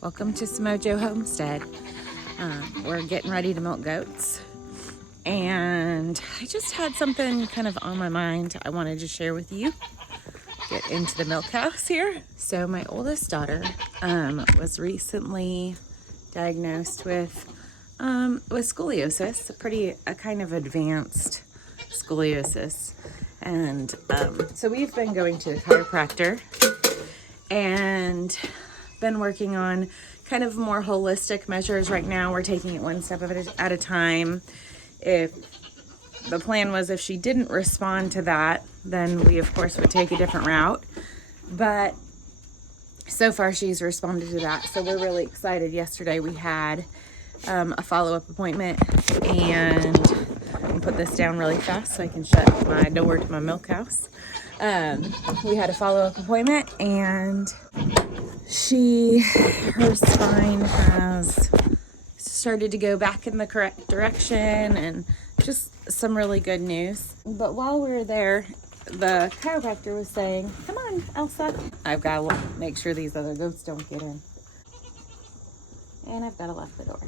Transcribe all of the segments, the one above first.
Welcome to Samojo Homestead. We're getting ready to milk goats, and I just had something kind of on my mind I wanted to share with you. Get into the milk house here. So my oldest daughter was recently diagnosed with scoliosis, a kind of advanced scoliosis, and so we've been going to the chiropractor and been working on kind of more holistic measures. Right now we're taking it one step at a time. If the plan was, if she didn't respond to that, then we of course would take a different route, but so far she's responded to that, so we're really excited. Yesterday we had a follow-up appointment, and I'll put this down really fast so I can shut my door to my milk house. We had a follow-up appointment, and her spine has started to go back in the correct direction, and just some really good news. But while we were there, the chiropractor was saying, "Come on, Elsa." I've got to make sure these other goats don't get in. And I've got to lock the door.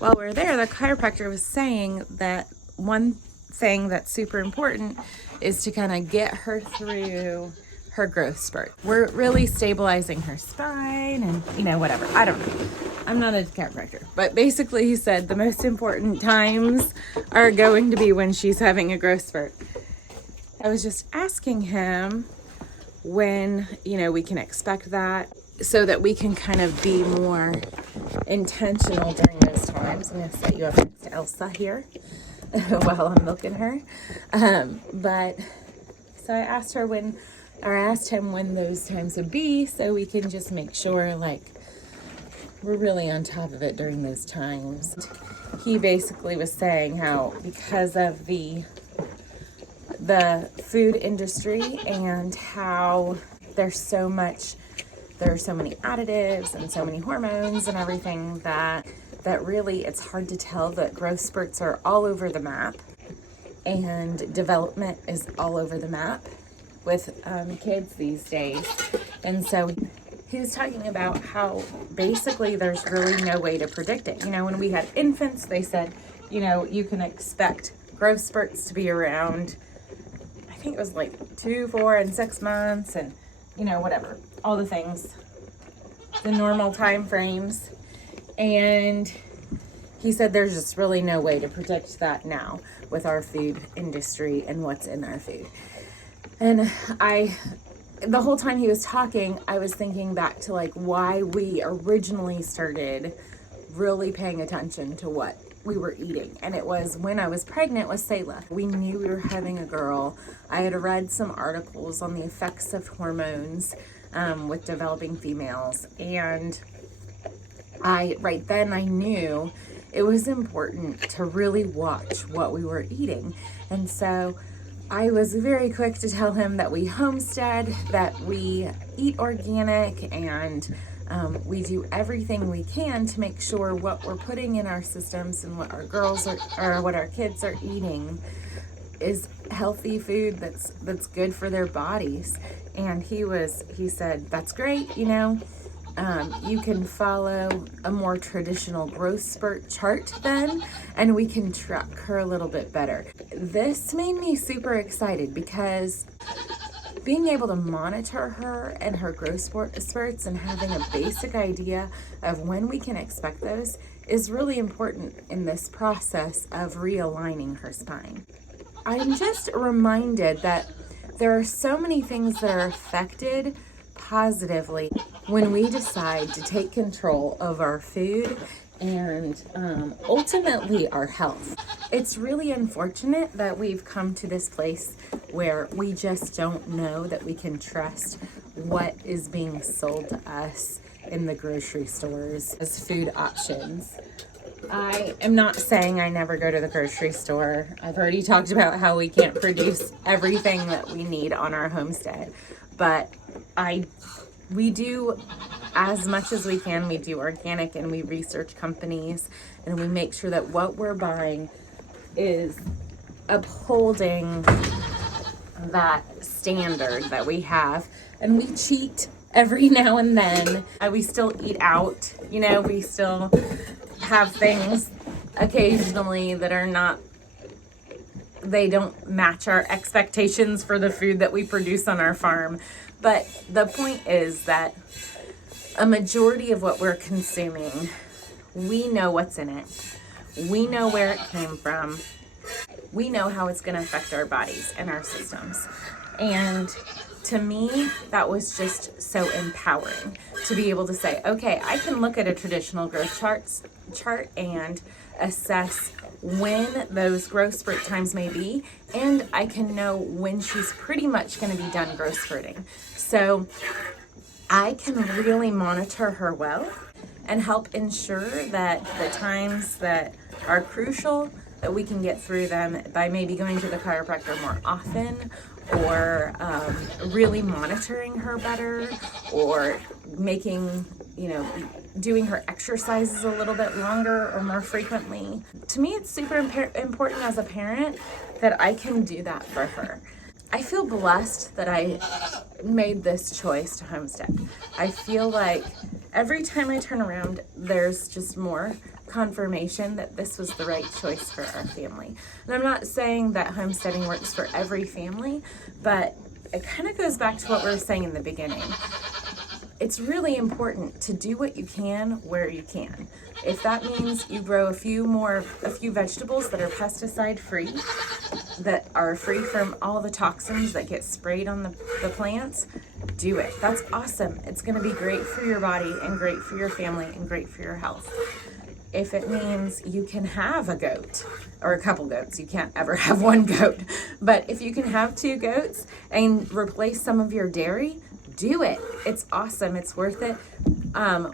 While we were there, the chiropractor was saying that one thing that's super important is to kind of get her through her growth spurt. We're really stabilizing her spine and, whatever. I don't know. I'm not a chiropractor. But basically he said the most important times are going to be when she's having a growth spurt. I was just asking him when, we can expect that, so that we can kind of be more intentional during those times. I'm going to set you up next to Elsa here while I'm milking her. But so I asked him when those times would be, so we can just make sure we're really on top of it during those times. He basically was saying how, because of the food industry and how there are so many additives and so many hormones and everything, that really it's hard to tell that growth spurts are all over the map and development is all over the map with kids these days. And so he was talking about how basically there's really no way to predict it. When we had infants, they said, you can expect growth spurts to be around, I think it was 2, 4, and 6 months, and whatever, all the things, the normal time frames. And he said there's just really no way to predict that now with our food industry and what's in our food. And the whole time he was talking, I was thinking back to why we originally started really paying attention to what we were eating. And it was when I was pregnant with Selah. We knew we were having a girl. I had read some articles on the effects of hormones with developing females. And right then I knew it was important to really watch what we were eating. And so I was very quick to tell him that we homestead, that we eat organic, and we do everything we can to make sure what we're putting in our systems and what our girls or what our kids are eating is healthy food that's good for their bodies. And he said, "That's great, you can follow a more traditional growth spurt chart then, and we can track her a little bit better." This made me super excited, because being able to monitor her and her growth spurts and having a basic idea of when we can expect those is really important in this process of realigning her spine. I'm just reminded that there are so many things that are affected positively when we decide to take control of our food and ultimately our health. It's really unfortunate that we've come to this place where we just don't know that we can trust what is being sold to us in the grocery stores as food options. I am not saying I never go to the grocery store. I've already talked about how we can't produce everything that we need on our homestead, but we do as much as we can. We do organic, and we research companies, and we make sure that what we're buying is upholding that standard that we have, and we cheat every now and then. We still eat out, you know, we still have things occasionally that are not, they don't match our expectations for the food that we produce on our farm. But the point is that a majority of what we're consuming, we know what's in it. We know where it came from. We know how it's going to affect our bodies and our systems. And to me, that was just so empowering to be able to say, okay, I can look at a traditional growth chart and assess when those growth spurt times may be, and I can know when she's pretty much going to be done growth spurting. So I can really monitor her well and help ensure that the times that are crucial, that we can get through them by maybe going to the chiropractor more often, or really monitoring her better, or making, you know, doing her exercises a little bit longer or more frequently. To me, it's super important as a parent that I can do that for her. I feel blessed that I made this choice to homestead. I feel like every time I turn around, there's just more confirmation that this was the right choice for our family. And I'm not saying that homesteading works for every family, but it kind of goes back to what we were saying in the beginning. It's really important to do what you can where you can. If that means you grow a few vegetables that are pesticide free, that are free from all the toxins that get sprayed on the plants, do it. That's awesome. It's going to be great for your body and great for your family and great for your health. If it means you can have a goat or a couple goats, you can't ever have one goat, but if you can have 2 goats and replace some of your dairy, do it. It's awesome. It's worth it.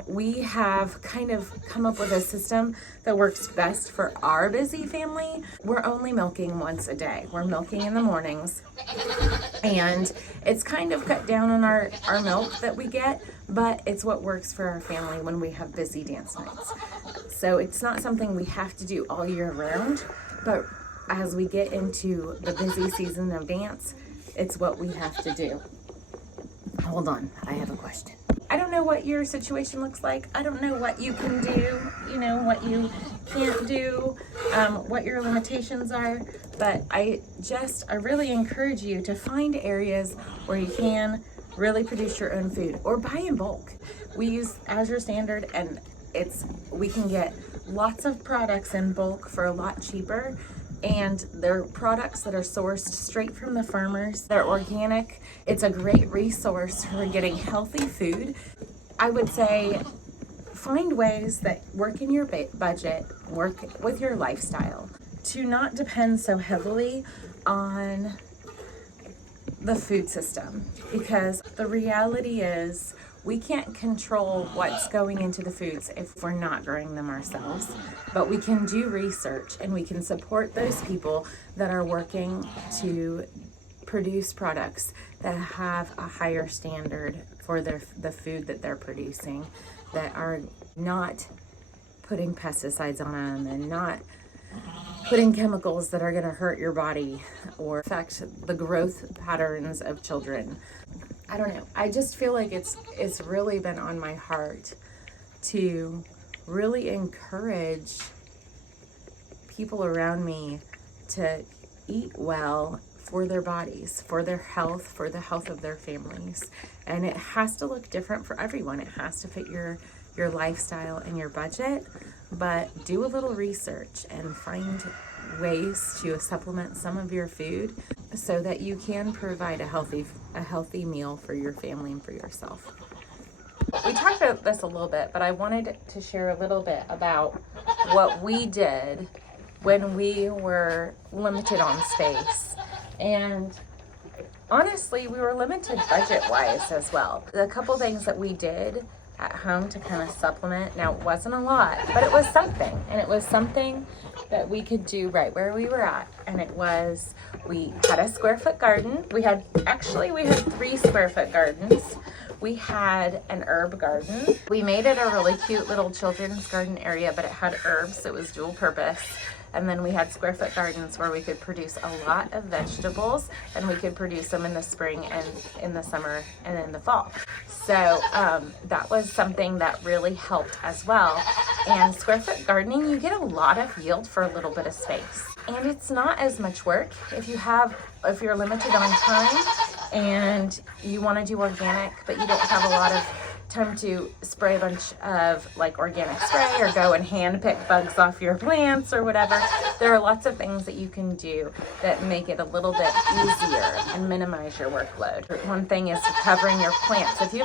We have kind of come up with a system that works best for our busy family. We're only milking once a day. We're milking in the mornings, and it's kind of cut down on our milk that we get, but it's what works for our family when we have busy dance nights. So it's not something we have to do all year round, but as we get into the busy season of dance, it's what we have to do. Hold on, I have a question. I don't know what your situation looks like. I don't know what you can do, you know, what you can't do, what your limitations are, but I really encourage you to find areas where you can really produce your own food or buy in bulk. We use Azure Standard, and we can get lots of products in bulk for a lot cheaper, and they're products that are sourced straight from the farmers. They're organic. It's a great resource for getting healthy food. I would say find ways that work in your budget, work with your lifestyle, to not depend so heavily on the food system, because the reality is we can't control what's going into the foods if we're not growing them ourselves, but we can do research and we can support those people that are working to produce products that have a higher standard for the food that they're producing, that are not putting pesticides on them and not putting chemicals that are going to hurt your body or affect the growth patterns of children. I don't know. I just feel like it's really been on my heart to really encourage people around me to eat well for their bodies, for their health, for the health of their families. And it has to look different for everyone. It has to fit your lifestyle and your budget, but do a little research and find ways to supplement some of your food so that you can provide a healthy meal for your family and for yourself. We talked about this a little bit, but I wanted to share a little bit about what we did when we were limited on space. And honestly, we were limited budget-wise as well. A couple things that we did at home to kind of supplement. Now, it wasn't a lot, but it was something. And it was something that we could do right where we were at. And it was, we had a square foot garden. We had 3 square foot gardens. We had an herb garden. We made it a really cute little children's garden area, but it had herbs. It was dual purpose. And then we had square foot gardens where we could produce a lot of vegetables, and we could produce them in the spring and in the summer and in the fall. So that was something that really helped as well. And square foot gardening, you get a lot of yield for a little bit of space. And it's not as much work if you're limited on time and you want to do organic, but you don't have a lot of time to spray a bunch of like organic spray or go and hand pick bugs off your plants or whatever. There are lots of things that you can do that make it a little bit easier and minimize your workload. One thing is covering your plants. If you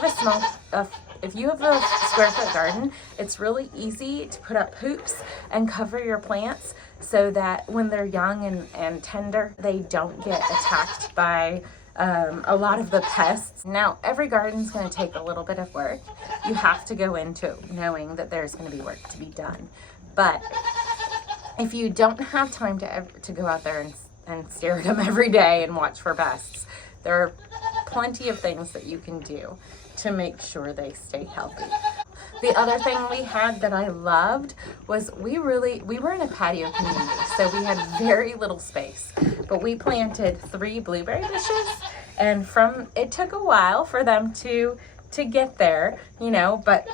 have a square foot garden, it's really easy to put up hoops and cover your plants so that when they're young and tender, they don't get attacked by a lot of the pests. Now, every garden's going to take a little bit of work. You have to go into it knowing that there's going to be work to be done. But if you don't have time to go out there and stare at them every day and watch for pests, there are plenty of things that you can do to make sure they stay healthy. The other thing we had that I loved was we were in a patio community, so we had very little space, but we planted 3 blueberry bushes, and it took a while for them to get there, but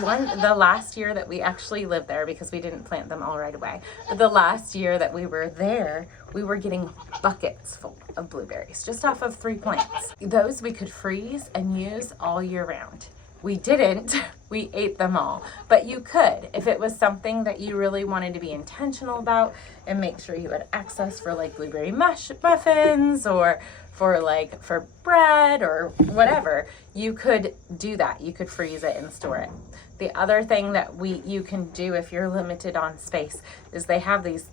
the last year that we actually lived there, because we didn't plant them all right away, but the last year that we were there, we were getting buckets full of blueberries just off of 3 plants. Those we could freeze and use all year round. We didn't, we ate them all, but you could if it was something that you really wanted to be intentional about and make sure you had access for like blueberry muffins or for bread or whatever. You could do that. You could freeze it and store it. The other thing that you can do if you're limited on space is they have these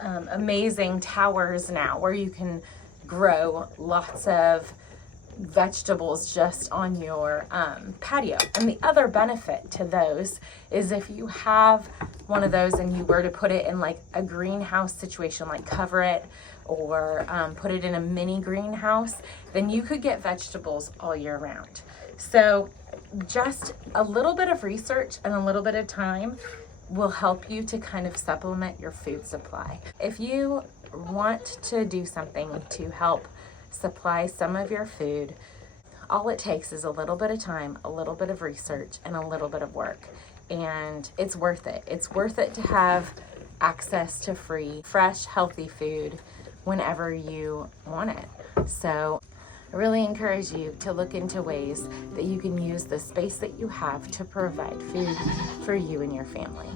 amazing towers now where you can grow lots of vegetables just on your patio. And the other benefit to those is if you have one of those and you were to put it in like a greenhouse situation, like cover it or put it in a mini greenhouse, then you could get vegetables all year round. So just a little bit of research and a little bit of time will help you to kind of supplement your food supply. If you want to do something to help supply some of your food, all it takes is a little bit of time, a little bit of research, and a little bit of work. And it's worth it. It's worth it to have access to free, fresh, healthy food whenever you want it. So I really encourage you to look into ways that you can use the space that you have to provide food for you and your family.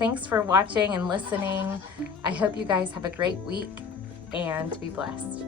Thanks for watching and listening. I hope you guys have a great week and be blessed.